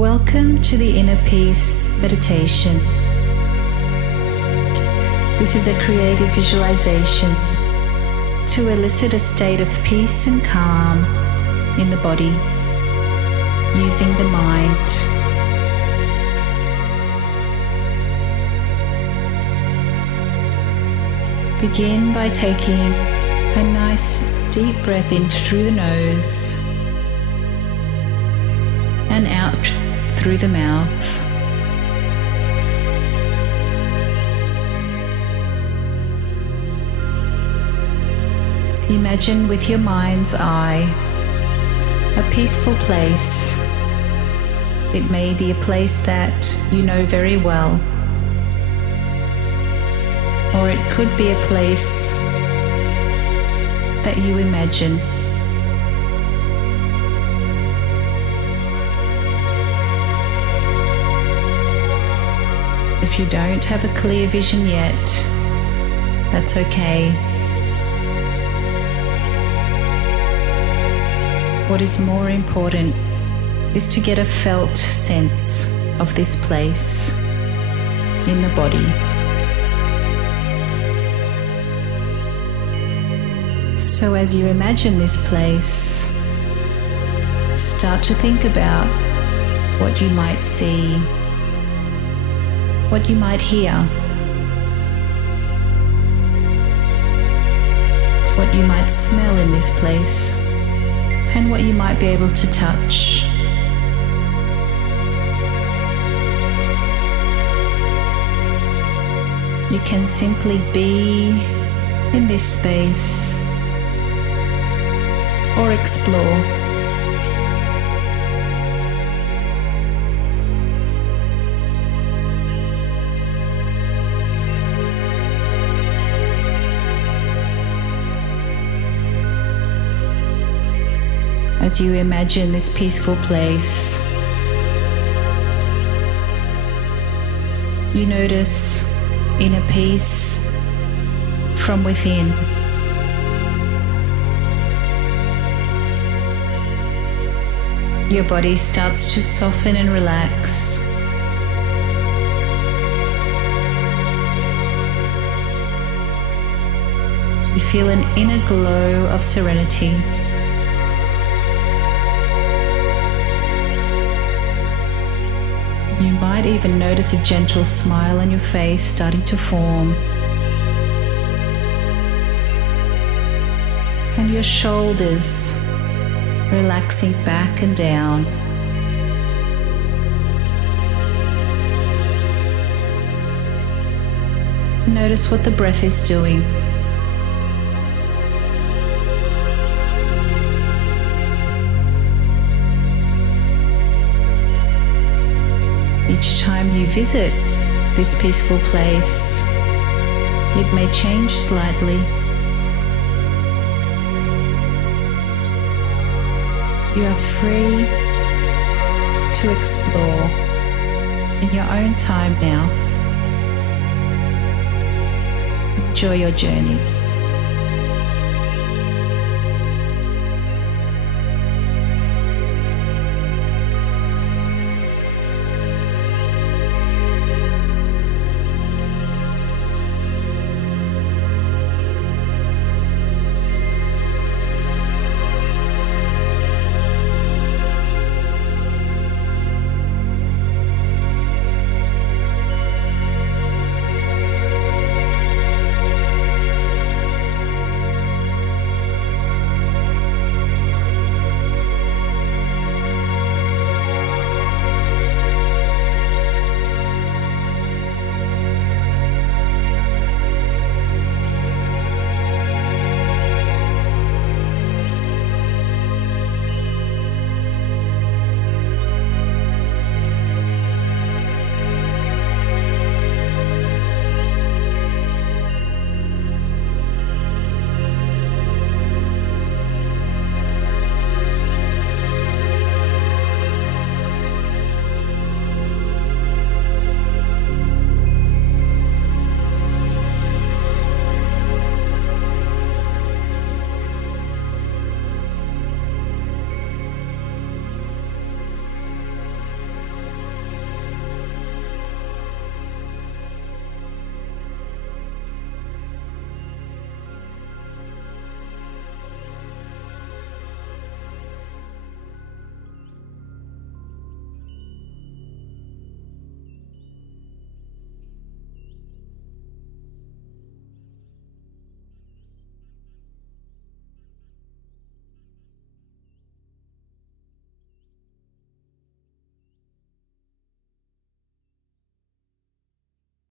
Welcome to the Inner Peace Meditation. This is a creative visualization to elicit a state of peace and calm in the body using the mind. Begin by taking a nice deep breath in through the nose and out through the mouth. Imagine with your mind's eye a peaceful place. It may be a place that you know very well, or it could be a place that you imagine. If you don't have a clear vision yet, that's okay. What is more important is to get a felt sense of this place in the body. So as you imagine this place, start to think about what you might see, what you might hear, what you might smell in this place, and what you might be able to touch. You can simply be in this space or explore. As you imagine this peaceful place, you notice inner peace from within. Your body starts to soften and relax. You feel an inner glow of serenity. You might even notice a gentle smile on your face starting to form. And your shoulders relaxing back and down. Notice what the breath is doing. Each time you visit this peaceful place, it may change slightly. You are free to explore in your own time now. Enjoy your journey.